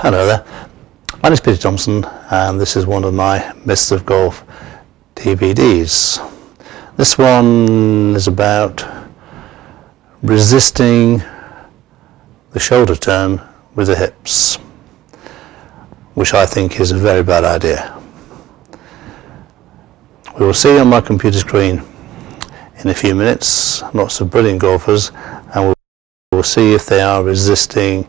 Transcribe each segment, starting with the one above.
Hello there, my name is Peter Thompson and this is one of my Myths of Golf DVDs. This one is about resisting the shoulder turn with the hips, which I think is a very bad idea. We will see on my computer screen in a few minutes lots of brilliant golfers, and we will see if they are resisting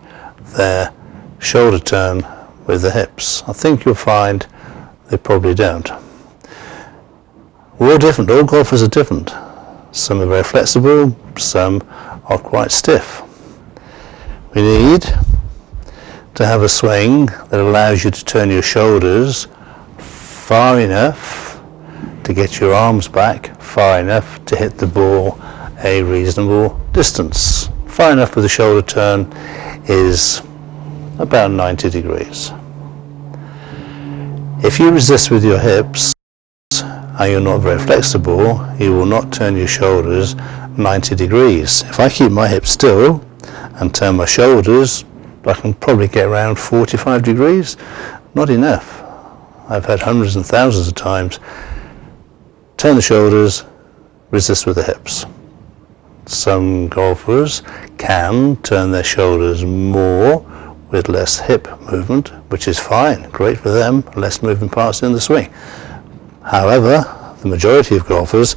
their shoulder turn with the hips. I think you'll find they probably don't. We're all different, all golfers are different. Some are very flexible, some are quite stiff. We need to have a swing that allows you to turn your shoulders far enough to get your arms back, far enough to hit the ball a reasonable distance. Far enough with the shoulder turn is about 90 degrees. If you resist with your hips and you're not very flexible, you will not turn your shoulders 90 degrees. If I keep my hips still and turn my shoulders, I can probably get around 45 degrees. Not enough. I've had hundreds and thousands of times turn the shoulders, resist with the hips. Some golfers can turn their shoulders more with less hip movement, which is fine, great for them, less moving parts in the swing. However, the majority of golfers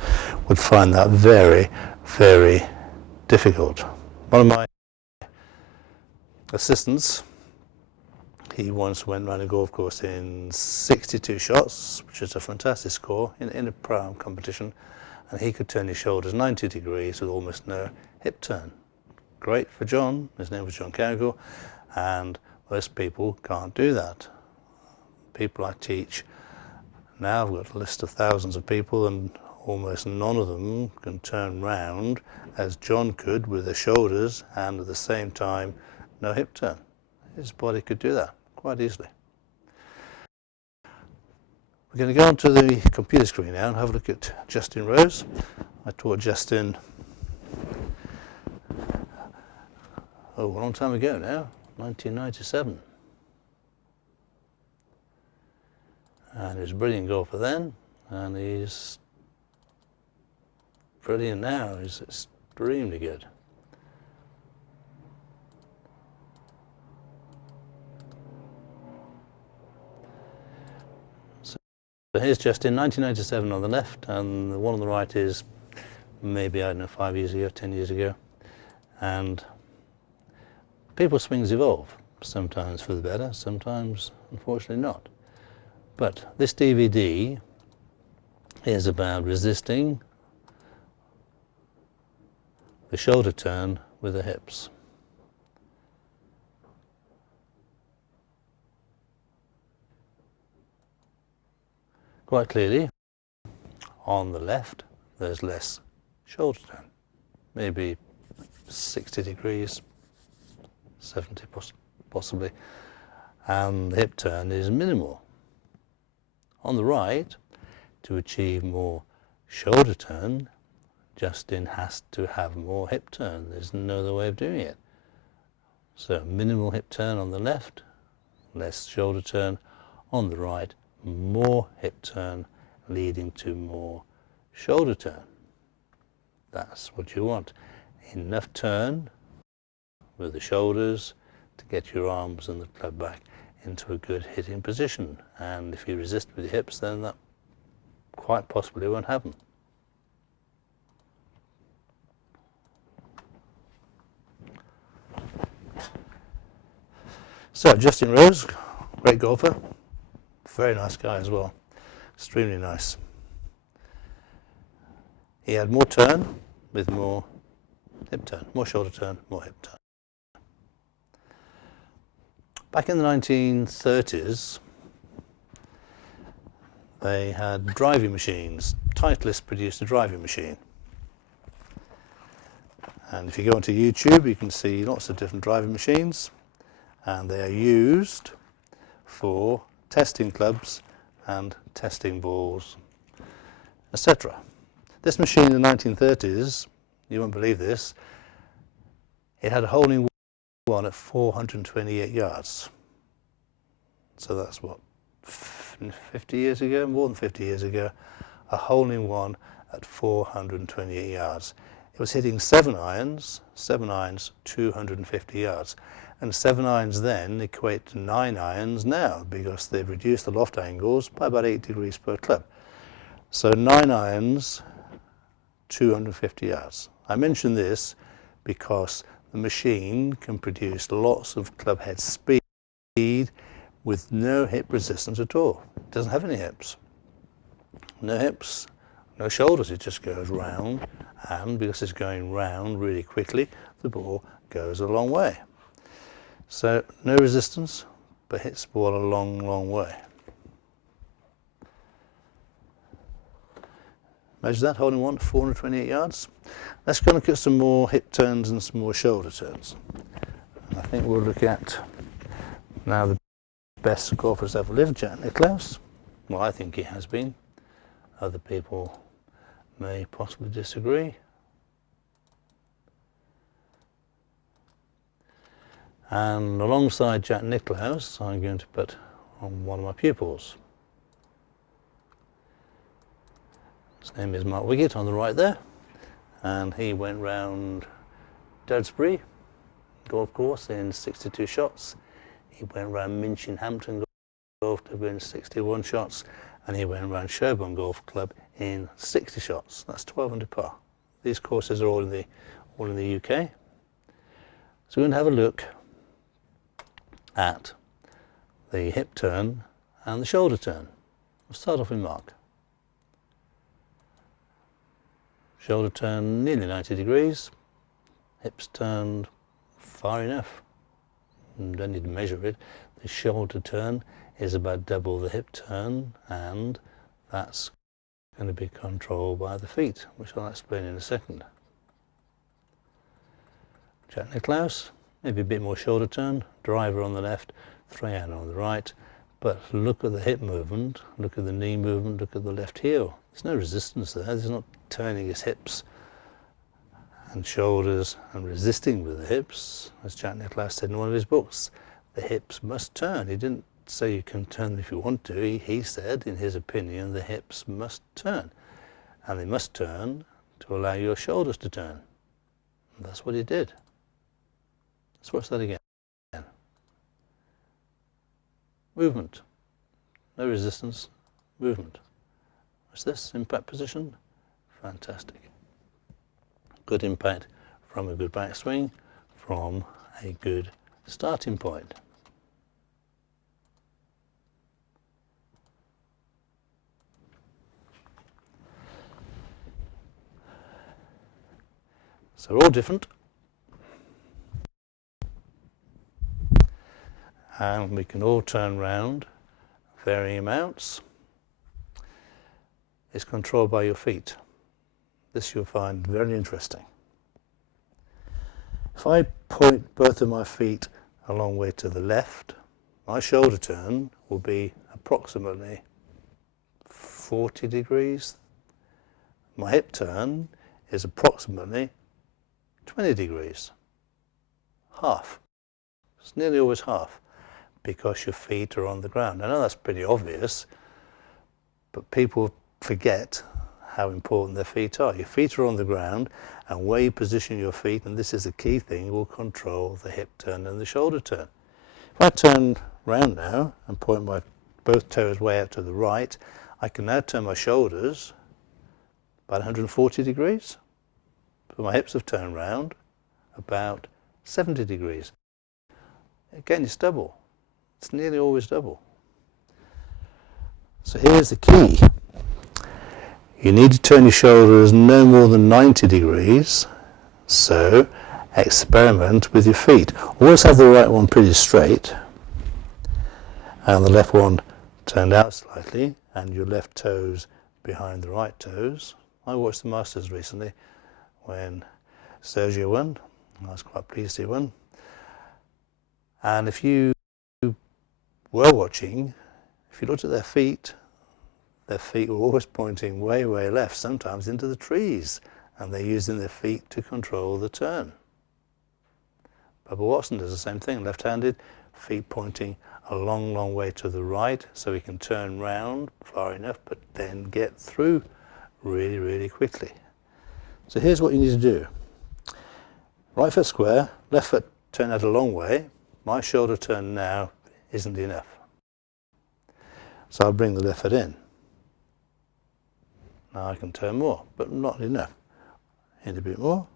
would find that very, very difficult. One of my assistants, he once went around a golf course in 62 shots, which is a fantastic score in a pro-am competition, and he could turn his shoulders 90 degrees with almost no hip turn. Great for John, his name was John Carrigal, and most people can't do that. People I teach now, I've got a list of thousands of people, and almost none of them can turn round as John could with the shoulders and at the same time no hip turn. His body could do that quite easily. We're going to go onto the computer screen now and have a look at Justin Rose. I taught Justin a long time ago now, 1997. And he was a brilliant golfer then, and he's brilliant now. He's extremely good. So here's Justin, 1997 on the left, and the one on the right is maybe, I don't know, 5 years ago, 10 years ago. And people's swings evolve, sometimes for the better, sometimes unfortunately not. But this DVD is about resisting the shoulder turn with the hips. Quite clearly, on the left, there's less shoulder turn, maybe 60 degrees, 70 possibly, and the hip turn is minimal. On the right, to achieve more shoulder turn, Justin has to have more hip turn. There's no other way of doing it. So minimal hip turn on the left, less shoulder turn. On the right, more hip turn, leading to more shoulder turn. That's what you want. Enough turn with the shoulders to get your arms and the club back into a good hitting position. And if you resist with your hips, then that quite possibly won't happen. So Justin Rose, great golfer, very nice guy as well, extremely nice. He had more turn with more hip turn, more shoulder turn, more hip turn. Back in the 1930s, they had driving machines. Titleist produced a driving machine. And if you go onto YouTube, you can see lots of different driving machines, and they are used for testing clubs and testing balls, etc. This machine in the 1930s, you won't believe this, it had a hole in one at 428 yards. So that's what, 50 years ago, more than 50 years ago, a hole-in-one at 428 yards. It was hitting 7 irons, 250 yards. And 7 irons then equate to 9 irons now, because they've reduced the loft angles by about 8 degrees per club. So 9 irons, 250 yards. I mention this because the machine can produce lots of club head speed with no hip resistance at all. It doesn't have any hips. No hips, no shoulders, it just goes round, and because it's going round really quickly, the ball goes a long way. So no resistance, but hits the ball a long, long way. Measure that, holding one, 428 yards. Let's go and look at some more hip turns and some more shoulder turns. And I think we'll look at now the best golfer's ever lived, Jack Nicklaus. Well, I think he has been. Other people may possibly disagree. And alongside Jack Nicklaus, I'm going to put on one of my pupils. His name is Mark Wiggett on the right there, and he went round Dudsbury golf course in 62 shots. He went round Minchinhampton Golf Club in 61 shots, and he went round Sherborne Golf Club in 60 shots. That's 12 under par. These courses are all in the UK. So we're going to have a look at the hip turn and the shoulder turn. We'll start off with Mark. Shoulder turn nearly 90 degrees, hips turned far enough. You don't need to measure it. The shoulder turn is about double the hip turn, and that's going to be controlled by the feet, which I'll explain in a second. Jack Nicklaus, maybe a bit more shoulder turn, driver on the left, 3-iron on the right, but look at the hip movement, look at the knee movement, look at the left heel. There's no resistance there. There's not turning his hips and shoulders and resisting with the hips. As Jack Nicklaus said in one of his books, the hips must turn. He didn't say you can turn them if you want to. He said, in his opinion, the hips must turn. And they must turn to allow your shoulders to turn. And that's what he did. Let's watch that again. Movement. No resistance. Movement. What's this? Impact position? Fantastic. Good impact from a good backswing, from a good starting point. So all different. And we can all turn round varying amounts. It's controlled by your feet. This you'll find very interesting. If I point both of my feet a long way to the left, my shoulder turn will be approximately 40 degrees. My hip turn is approximately 20 degrees. Half. It's nearly always half, because your feet are on the ground. I know that's pretty obvious, but people forget how important their feet are. Your feet are on the ground, and where you position your feet, and this is the key thing, will control the hip turn and the shoulder turn. If I turn round now and point my both toes way out to the right, I can now turn my shoulders about 140 degrees. But my hips have turned round about 70 degrees. Again, it's double. It's nearly always double. So here's the key. You need to turn your shoulders no more than 90 degrees. So experiment with your feet. Always have the right one pretty straight and the left one turned out slightly, and your left toes behind the right toes. I watched the Masters recently when Sergio won. I was quite pleased he won. And if you were watching, if you looked at their feet were always pointing way, way left, sometimes into the trees, and they're using their feet to control the turn. Bubba Watson does the same thing, left-handed, feet pointing a long, long way to the right so he can turn round far enough, but then get through really, really quickly. So here's what you need to do. Right foot square, left foot turn out a long way. My shoulder turn now isn't enough. So I'll bring the left foot in. Now I can turn more, but not enough. In a bit more.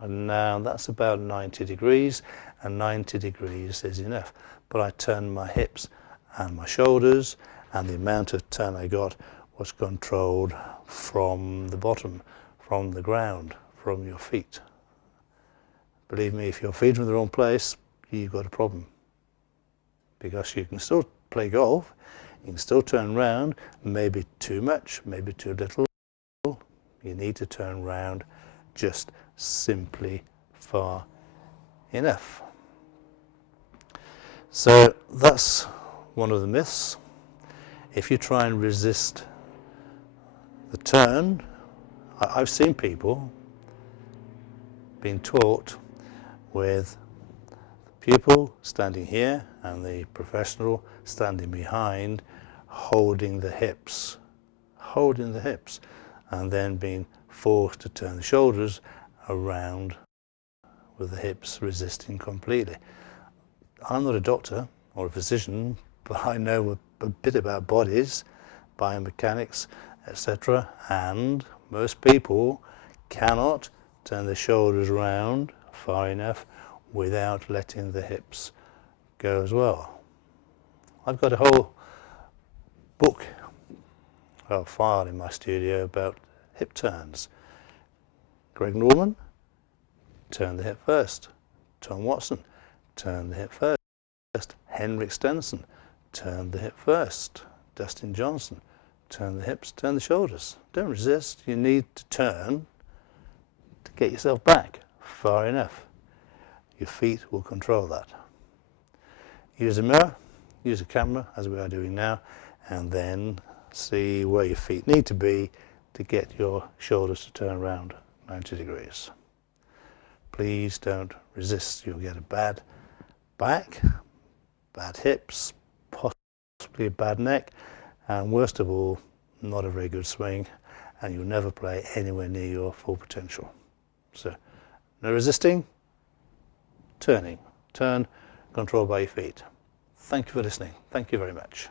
And now that's about 90 degrees, and 90 degrees is enough. But I turn my hips and my shoulders, and the amount of turn I got was controlled from the bottom, from the ground, from your feet. Believe me, if your feet are in the wrong place, you've got a problem. Because you can still play golf, you can still turn round, maybe too much, maybe too little. You need to turn round just simply far enough. So that's one of the myths. If you try and resist the turn, I've seen people being taught with the pupil standing here and the professional standing behind, holding the hips, and then being forced to turn the shoulders around with the hips resisting completely. I'm not a doctor or a physician, but I know a bit about bodies, biomechanics, etc. And most people cannot turn the shoulders round far enough without letting the hips go as well. I've got a whole book, a file in my studio about hip turns. Greg Norman, turn the hip first. Tom Watson, turn the hip first. Henrik Stenson, turn the hip first. Dustin Johnson, turn the hips, turn the shoulders. Don't resist, you need to turn to get yourself back far enough. Your feet will control that. Use a mirror, use a camera, as we are doing now, and then see where your feet need to be to get your shoulders to turn around 90 degrees. Please don't resist. You'll get a bad back, bad hips, possibly a bad neck, and worst of all, not a very good swing, and you'll never play anywhere near your full potential. So, no resisting, turning. Turn, controlled by your feet. Thank you for listening. Thank you very much.